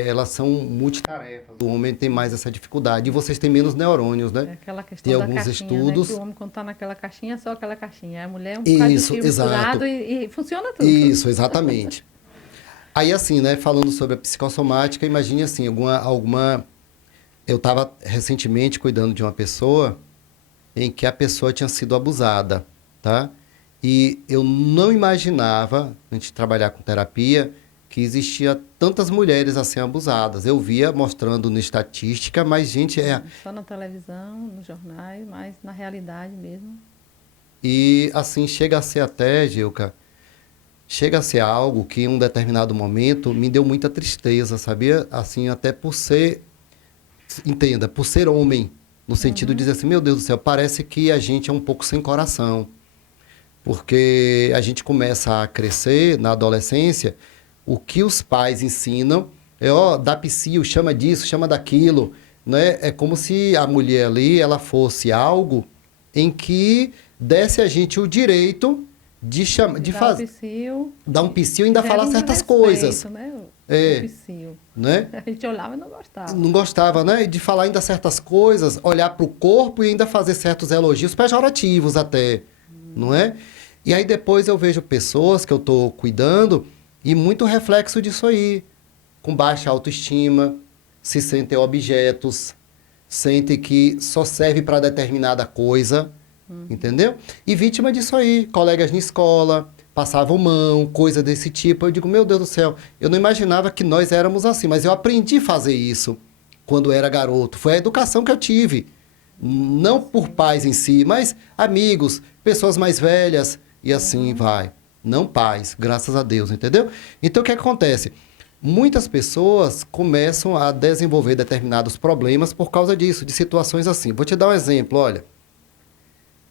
Elas são multitarefas. O homem tem mais essa dificuldade. E vocês têm menos neurônios, né? É aquela questão Tem da alguns caixinha, estudos. né? Que o homem, quando está naquela caixinha, é só aquela caixinha. A mulher é um bocado de Isso, fio exato. misturado e funciona tudo. Isso, exatamente. Aí, assim, né, falando sobre a psicossomática, imagine assim, alguma... Eu estava recentemente cuidando de uma pessoa em que a pessoa tinha sido abusada, tá? E eu não imaginava, antes de trabalhar com terapia, que existia tantas mulheres assim abusadas. Eu via mostrando na estatística, mas, gente, Só na televisão, nos jornais, mas na realidade mesmo. E, assim, chega a ser até, Gilca, chega a ser algo que em um determinado momento me deu muita tristeza, sabia? Assim, até por ser, entenda, por ser homem, no sentido de dizer assim, meu Deus do céu, parece que a gente é um pouco sem coração. Porque a gente começa a crescer na adolescência, o que os pais ensinam dá psiu, chama disso, chama daquilo, né? É como se a mulher ali, ela fosse algo em que desse a gente o direito de fazer, dar um psiu e ainda falar certas respeito, coisas. Né? É, O psiu. né? A gente olhava e não gostava. Não gostava, né? De falar ainda certas coisas, olhar para o corpo e ainda fazer certos elogios pejorativos até, não é? E aí depois eu vejo pessoas que eu estou cuidando e muito reflexo disso aí, com baixa autoestima, se sentem objetos, sentem que só serve para determinada coisa, entendeu? E vítima disso aí, colegas na escola, passavam mão, coisa desse tipo. Eu digo, meu Deus do céu, eu não imaginava que nós éramos assim, mas eu aprendi a fazer isso quando eu era garoto. Foi a educação que eu tive. Não por pais em si, mas amigos, pessoas mais velhas, e assim vai. Não pais, graças a Deus, entendeu? Então, o que acontece? Muitas pessoas começam a desenvolver determinados problemas por causa disso, de situações assim. Vou te dar um exemplo, olha.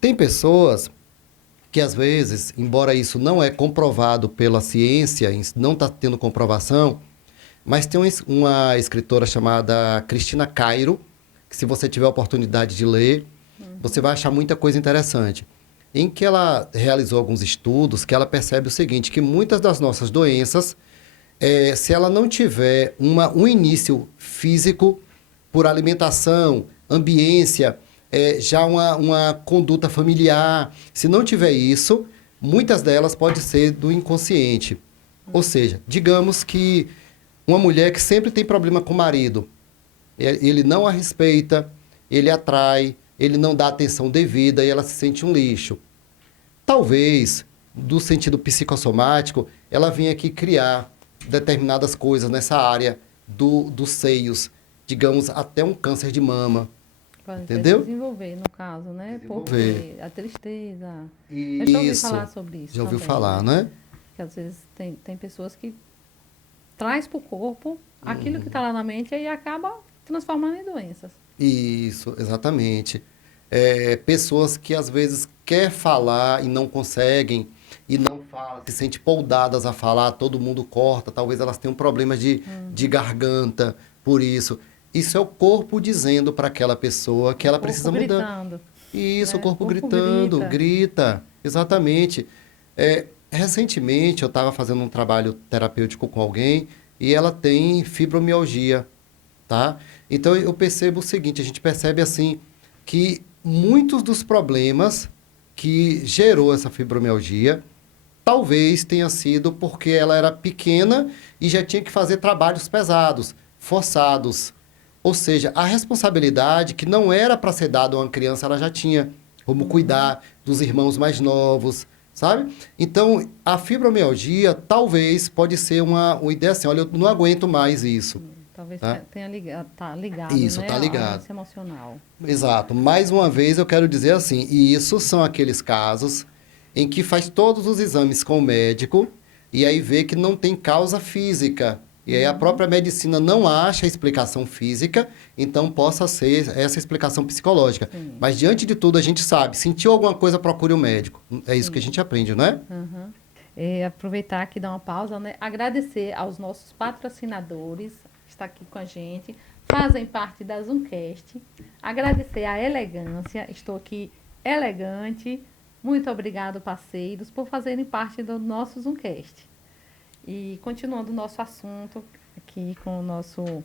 Tem pessoas que, às vezes, embora isso não é comprovado pela ciência, não está tendo comprovação, mas tem uma escritora chamada Cristina Cairo, que se você tiver a oportunidade de ler, você vai achar muita coisa interessante. Em que ela realizou alguns estudos que ela percebe o seguinte, que muitas das nossas doenças, se ela não tiver um início físico, por alimentação, ambiência, já uma conduta familiar, se não tiver isso, muitas delas podem ser do inconsciente. Ou seja, digamos que uma mulher que sempre tem problema com o marido, ele não a respeita, ele atrai, ele não dá atenção devida e ela se sente um lixo. Talvez, do sentido psicossomático, ela venha aqui criar determinadas coisas nessa área dos seios, digamos, até um câncer de mama. Pode entendeu? Desenvolver, no caso, né? Desenvolver. Porque a tristeza... Isso. Eu já ouvi falar sobre isso. Já ouviu também, falar, né? Que às vezes tem pessoas que traz para o corpo aquilo que está lá na mente e acaba transformando em doenças. Isso, exatamente. Pessoas que às vezes quer falar e não conseguem, e não falam, se sentem poldadas a falar, todo mundo corta, talvez elas tenham problemas de garganta, por isso. Isso é o corpo dizendo para aquela pessoa que ela precisa mudar. Gritando. Isso, né? o corpo gritando, grita, exatamente. Recentemente eu estava fazendo um trabalho terapêutico com alguém e ela tem fibromialgia, tá? Então eu percebo o seguinte, a gente percebe assim que muitos dos problemas que gerou essa fibromialgia talvez tenha sido porque ela era pequena e já tinha que fazer trabalhos pesados, forçados. Ou seja, a responsabilidade que não era para ser dada a uma criança, ela já tinha. Como cuidar dos irmãos mais novos, sabe? Então, a fibromialgia talvez pode ser uma ideia assim, olha, eu não aguento mais isso. Talvez tá? tenha ligado, Isso, né? tá ligado. Ao emocional. Exato. Mais uma vez eu quero dizer assim, e isso são aqueles casos em que faz todos os exames com o médico e aí vê que não tem causa física. E aí a própria medicina não acha a explicação física, então possa ser essa explicação psicológica. Sim. Mas diante de tudo a gente sabe, sentiu alguma coisa, procure o médico. É isso que a gente aprende, não é? Uhum. Aproveitar aqui, dar uma pausa, né? Agradecer aos nossos patrocinadores que estão aqui com a gente, fazem parte da Zoomcast. Agradecer a Elegância, estou aqui elegante. Muito obrigado, parceiros, por fazerem parte do nosso Zoomcast. E continuando o nosso assunto aqui com o nosso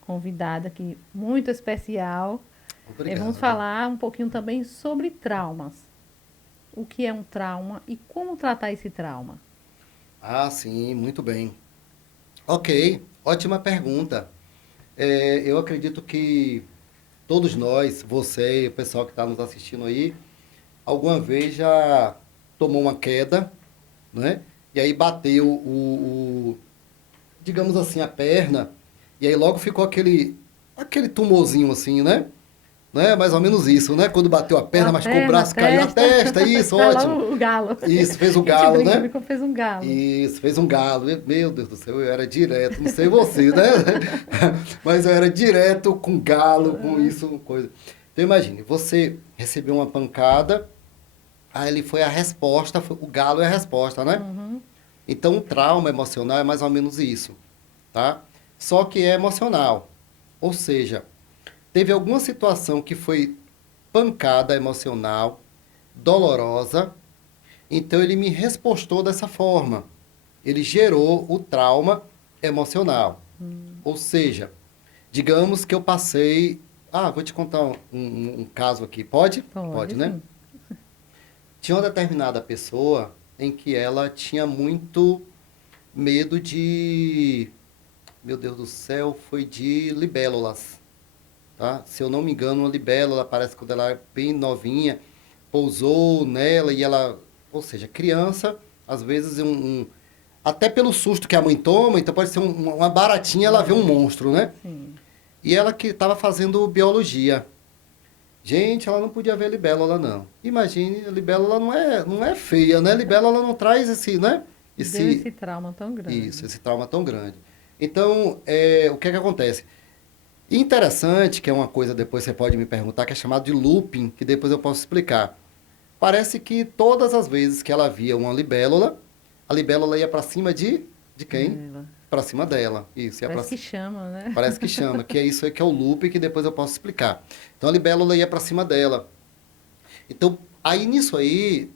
convidado aqui, muito especial. Obrigado. Vamos falar um pouquinho também sobre traumas. O que é um trauma e como tratar esse trauma? Ah, sim, muito bem. Ok, ótima pergunta. Eu acredito que todos nós, você e o pessoal que está nos assistindo aí, alguma vez já tomou uma queda, né? E aí bateu digamos assim, a perna, e aí logo ficou aquele tumorzinho assim, né? Mais ou menos isso, né? Quando bateu a perna, machucou o braço, caiu a testa, isso, ótimo. O galo. Isso, fez o galo, né? Fez um galo. Isso, fez um galo. Meu Deus do céu, eu era direto, não sei você, né? Mas eu era direto com galo, com isso, coisa. Então imagine, você recebeu uma pancada, aí ele foi a resposta, o galo é a resposta, né? Uhum. Então o trauma emocional é mais ou menos isso, tá? Só que é emocional. Ou seja, teve alguma situação que foi pancada emocional, dolorosa, então ele me respostou dessa forma. Ele gerou o trauma emocional. Ou seja, digamos que eu passei... vou te contar um caso aqui. Pode? Pode, né? Sim. Tinha uma determinada pessoa em que ela tinha muito medo de... Meu Deus do céu, foi de libélulas. Tá? Se eu não me engano, uma libélula, parece que quando ela era bem novinha, pousou nela e ela... Ou seja, criança, às vezes, até pelo susto que a mãe toma, então pode ser uma baratinha, ela vê um monstro, né? Sim. E ela que estava fazendo biologia. Gente, ela não podia ver libélula, não. Imagine, a libélula não é feia, né? A libélula não traz esse, né? Deu esse trauma tão grande. Isso, esse trauma tão grande. Então, o que é que acontece? Interessante, que é uma coisa, depois você pode me perguntar, que é chamado de looping, que depois eu posso explicar. Parece que todas as vezes que ela via uma libélula, a libélula ia para cima de quem? Para cima dela. Isso, ia Parece que chama, né? Parece que chama, que é isso aí que é o looping, que depois eu posso explicar. Então a libélula ia para cima dela. Então, aí nisso aí,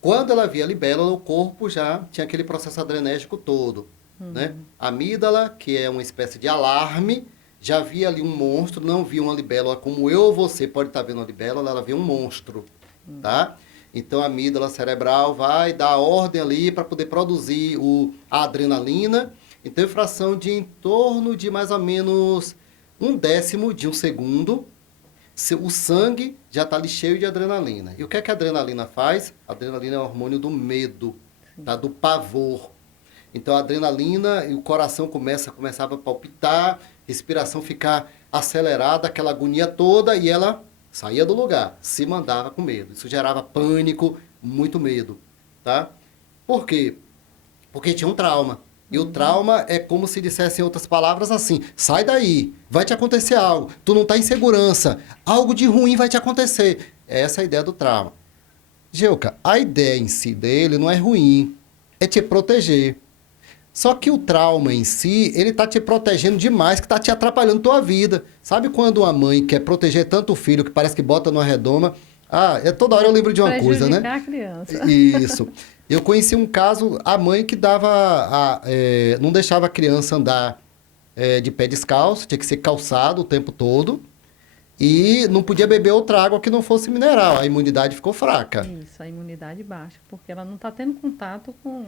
quando ela via a libélula, o corpo já tinha aquele processo adrenérgico todo, né? A amígdala, que é uma espécie de alarme, já via ali um monstro, não via uma libélula como eu ou você pode estar vendo uma libélula, ela vê um monstro, tá? Então a amígdala cerebral vai dar ordem ali para poder produzir a adrenalina. Então, em fração de em torno de mais ou menos 1/10 de um segundo, o sangue já está ali cheio de adrenalina. E o que é que a adrenalina faz? A adrenalina é o hormônio do medo, tá? Do pavor. Então, a adrenalina e o coração começava a palpitar, respiração ficar acelerada, aquela agonia toda, e ela saía do lugar, se mandava com medo. Isso gerava pânico, muito medo, tá? Por quê? Porque tinha um trauma. E o trauma é como se dissesse em outras palavras assim, sai daí, vai te acontecer algo, tu não está em segurança, algo de ruim vai te acontecer. Essa é a ideia do trauma. Geuca, a ideia em si dele não é ruim, é te proteger. Só que o trauma em si, ele está te protegendo demais, que está te atrapalhando tua vida. Sabe quando uma mãe quer proteger tanto o filho que parece que bota numa redoma? Toda hora eu lembro de uma coisa, né? Prejudicar a criança. Isso. Eu conheci um caso, a mãe que não deixava a criança andar de pé descalço, tinha que ser calçado o tempo todo, e não podia beber outra água que não fosse mineral, a imunidade ficou fraca. Isso, a imunidade baixa, porque ela não está tendo contato com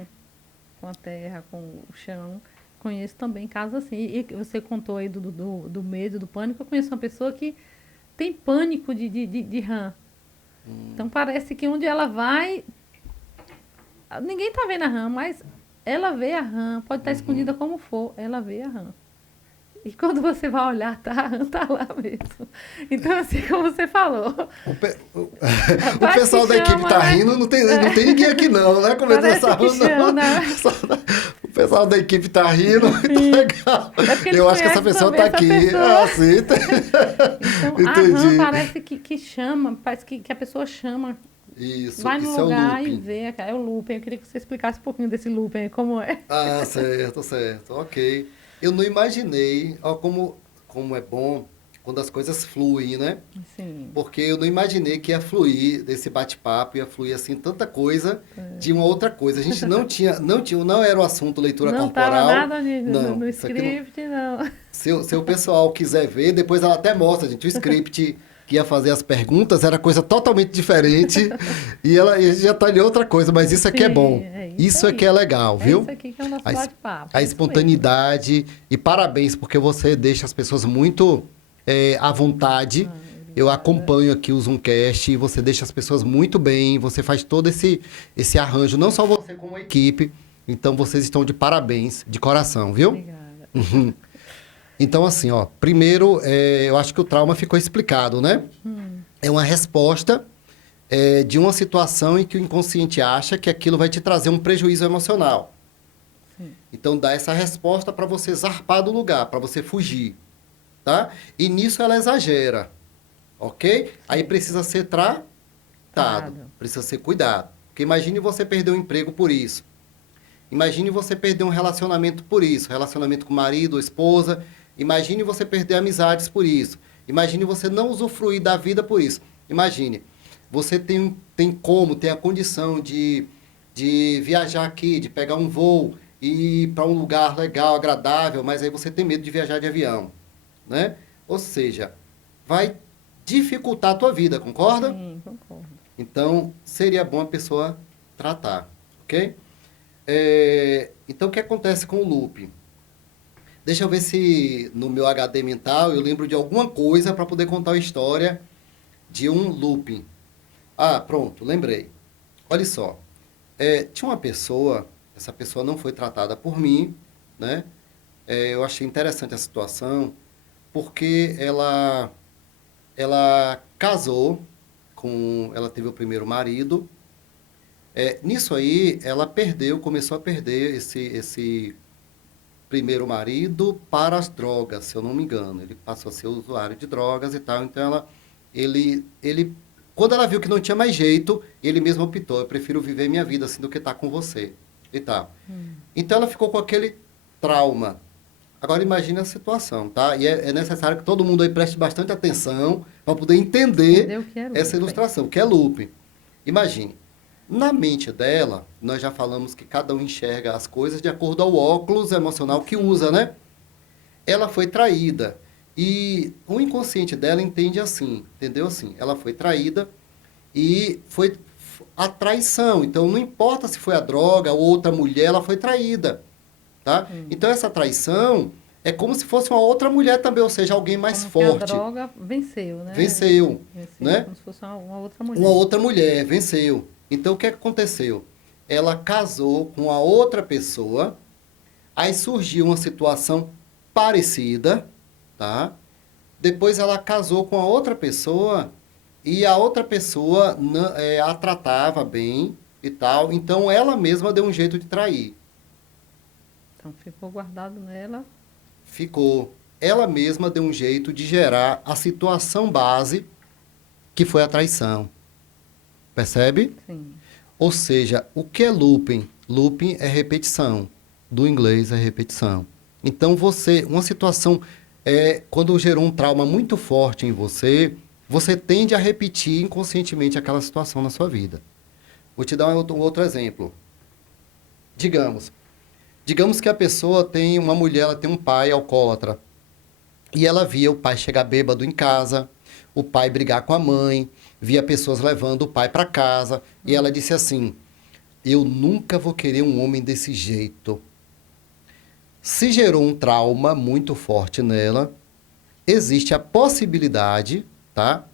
a terra, com o chão. Conheço também casos assim. E você contou aí do medo, do pânico. Eu conheço uma pessoa que tem pânico de rã. Então parece que onde ela vai... Ninguém está vendo a rã, mas ela vê a rã. Pode estar escondida como for, ela vê a rã. E quando você vai olhar, a rã está lá mesmo. Então, assim como você falou. O pessoal da equipe está rindo, não tem ninguém aqui não, né? Cometendo essa rã, não. O pessoal da equipe tá rindo, tá legal. Eu acho que essa pessoa tá aqui. Assim, então, entendi. Parece que chama, parece que a pessoa chama. Isso, Vai no isso lugar é o e looping. vê. É o looping. Eu queria que você explicasse um pouquinho desse looping, como é. Ah, certo, certo. Ok. Eu não imaginei, ó, como é bom quando as coisas fluem, né? Sim. Porque eu não imaginei que ia fluir desse bate-papo, ia fluir assim tanta coisa de uma outra coisa. A gente não era o assunto leitura Não estava corporal. nada Não, no isso aqui não. script, não. Se o pessoal quiser ver, depois ela até mostra, gente, o script que ia fazer as perguntas era coisa totalmente diferente e a gente já está em outra coisa, mas isso aqui é Sim, bom. é Isso aí. aqui é legal, É viu? isso aqui que é o nosso A, bate-papo. a É isso mesmo. espontaneidade e parabéns, porque você deixa as pessoas muito à vontade. Eu acompanho aqui o Zoomcast e você deixa as pessoas muito bem, você faz todo esse arranjo, não só você como a equipe. Então vocês estão de parabéns, de coração, viu? Obrigada. Então, assim, ó, primeiro, eu acho que o trauma ficou explicado, né? É uma resposta de uma situação em que o inconsciente acha que aquilo vai te trazer um prejuízo emocional. Sim. Então, dá essa resposta para você zarpar do lugar, para você fugir, tá? E nisso ela exagera, ok? Aí precisa ser tratado, precisa ser cuidado. Porque imagine você perder um emprego por isso. Imagine você perder um relacionamento por isso, relacionamento com o marido ou esposa. Imagine você perder amizades por isso. Imagine você não usufruir da vida por isso. Imagine, você tem a condição de viajar aqui, de pegar um voo e ir para um lugar legal, agradável, mas aí você tem medo de viajar de avião, né? Ou seja, vai dificultar a tua vida, concorda? Sim, concordo. Então, seria bom a pessoa tratar, ok? Então, o que acontece com o looping? Deixa eu ver se no meu HD mental eu lembro de alguma coisa para poder contar a história de um looping. Ah, pronto, lembrei. Olha só. Tinha uma pessoa, essa pessoa não foi tratada por mim, né? Eu achei interessante a situação, porque ela casou ela teve o primeiro marido. Nisso aí, ela começou a perder esse primeiro marido para as drogas, se eu não me engano. Ele passou a ser usuário de drogas e tal. Então, quando ela viu que não tinha mais jeito, ele mesmo optou, eu prefiro viver minha vida assim do que estar com você e tal. Então, ela ficou com aquele trauma. Agora, imagine a situação, tá? E é necessário que todo mundo aí preste bastante atenção para poder entender O que é essa looping. ilustração, que é looping. Imagine, na mente dela, nós já falamos que cada um enxerga as coisas de acordo ao óculos emocional que usa, né? Ela foi traída. E o inconsciente dela entende assim, entendeu assim? Ela foi traída e foi a traição. Então, não importa se foi a droga ou outra mulher, ela foi traída, tá? Então, essa traição é como se fosse uma outra mulher também, ou seja, alguém mais Como forte. que a droga venceu, né? Venceu, né? Como se fosse uma outra mulher. Uma outra mulher, venceu. Então, o que aconteceu? Ela casou com a outra pessoa, aí surgiu uma situação parecida, tá? Depois ela casou com a outra pessoa e a outra pessoa a tratava bem e tal. Então, ela mesma deu um jeito de trair. Então, ficou guardado nela. Ficou. Ela mesma deu um jeito de gerar a situação base, que foi a traição. Percebe? Sim. Ou seja, o que é looping? Looping é repetição. Do inglês é repetição. Então, uma situação, quando gerou um trauma muito forte em você, você tende a repetir inconscientemente aquela situação na sua vida. Vou te dar um outro exemplo. Digamos que a pessoa tem uma mulher, ela tem um pai alcoólatra. E ela via o pai chegar bêbado em casa, o pai brigar com a mãe, via pessoas levando o pai para casa. E ela disse assim, eu nunca vou querer um homem desse jeito. Se gerou um trauma muito forte nela, existe a possibilidade, tá?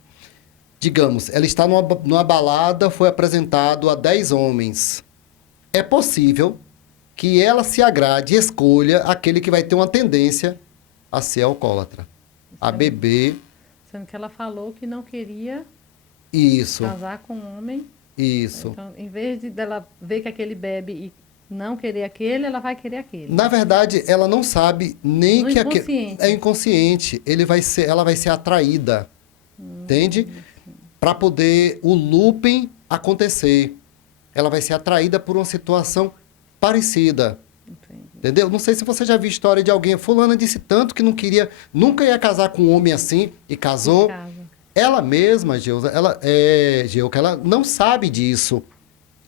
Digamos, ela está numa balada, foi apresentado a 10 homens. É possível que ela se agrade e escolha aquele que vai ter uma tendência a ser alcoólatra, a beber. Sendo que ela falou que não queria Isso, casar com um homem. isso. Então, em vez dela ver que aquele bebe e não querer aquele, ela vai querer aquele. Na verdade, ela não sabe nem No que inconsciente. é inconsciente. Ela vai ser atraída, entende? Para poder o looping acontecer. Ela vai ser atraída por uma situação parecida. Entendi. Entendeu? Não sei se você já viu história de alguém. Fulana disse tanto que não queria, nunca ia casar com um homem assim e casou. Casa. Ela mesma, Geusa, Geuca, ela não sabe disso.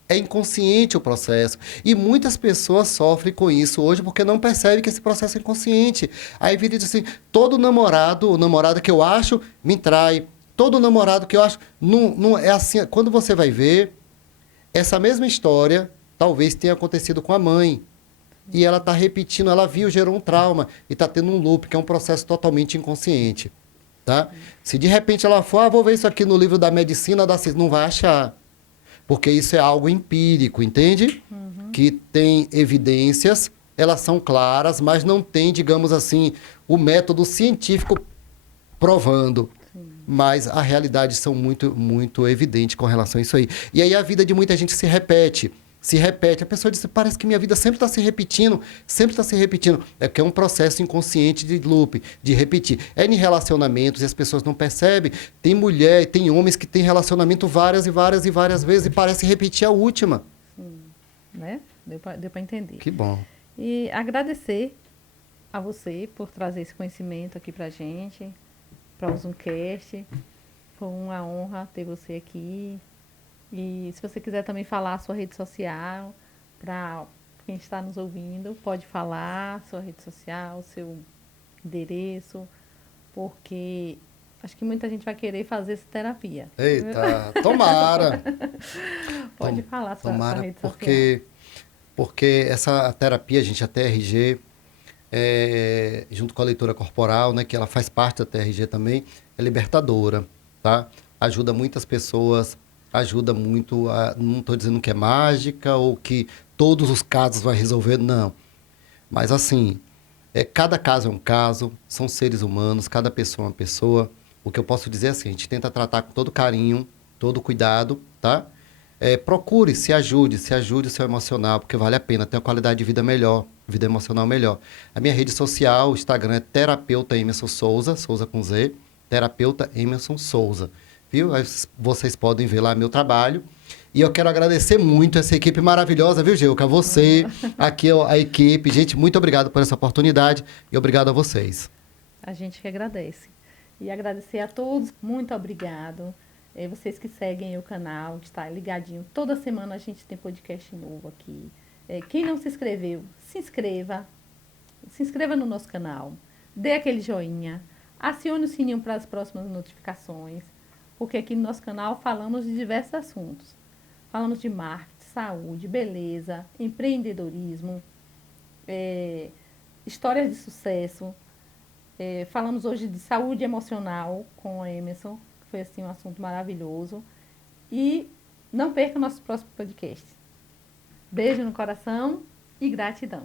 É inconsciente o processo. E muitas pessoas sofrem com isso hoje porque não percebem que esse processo é inconsciente. Aí vira e diz assim: todo namorado, ou namorada que eu acho, me trai. Todo namorado que eu acho. Não é assim. Quando você vai ver, essa mesma história talvez tenha acontecido com a mãe. E ela está repetindo, ela viu, gerou um trauma. E está tendo um loop, que é um processo totalmente inconsciente. Tá? Se de repente ela for, vou ver isso aqui no livro da medicina, da ciência, não vai achar. Porque isso é algo empírico, entende? Que tem evidências, elas são claras, mas não tem, digamos assim, o método científico provando. Mas a realidade são muito, muito evidentes com relação a isso aí. E aí a vida de muita gente se repete. Se repete. A pessoa diz: parece que minha vida sempre está se repetindo, sempre está se repetindo. É porque é um processo inconsciente de loop, de repetir. É em relacionamentos e as pessoas não percebem. Tem mulher, tem homens que têm relacionamento várias e várias e várias vezes e parece repetir a última. Sim. Né? Deu para entender. Que bom. E agradecer a você por trazer esse conhecimento aqui para gente, para o Zoomcast. Foi uma honra ter você aqui. E se você quiser também falar a sua rede social, para quem está nos ouvindo, pode falar sua rede social, seu endereço, porque acho que muita gente vai querer fazer essa terapia. Eita, tomara. Pode falar sua Tomara, rede social. porque essa terapia, gente, a TRG, junto com a leitura corporal, né, que ela faz parte da TRG também, é libertadora, tá? Ajuda muitas pessoas, ajuda muito, não estou dizendo que é mágica ou que todos os casos vai resolver, não. Mas assim, cada caso é um caso, são seres humanos, cada pessoa é uma pessoa. O que eu posso dizer é assim: a gente tenta tratar com todo carinho, todo cuidado, tá? Procure, se ajude o seu emocional, porque vale a pena ter uma qualidade de vida melhor, vida emocional melhor. A minha rede social, o Instagram é Terapeuta Emerson Souza, Souza com Z, Terapeuta Emerson Souza, viu? Aí vocês podem ver lá meu trabalho. E eu quero agradecer muito essa equipe maravilhosa, viu, Geuca? Você, aqui a equipe. Gente, muito obrigado por essa oportunidade e obrigado a vocês. A gente que agradece. E agradecer a todos, muito obrigado. Vocês que seguem o canal, que está ligadinho. Toda semana a gente tem podcast novo aqui. Quem não se inscreveu, se inscreva. Se inscreva no nosso canal. Dê aquele joinha. Acione o sininho para as próximas notificações. Porque aqui no nosso canal falamos de diversos assuntos. Falamos de marketing, saúde, beleza, empreendedorismo, histórias de sucesso. Falamos hoje de saúde emocional com o Emerson, que foi assim um assunto maravilhoso. E não perca nossos próximos podcasts. Beijo no coração e gratidão.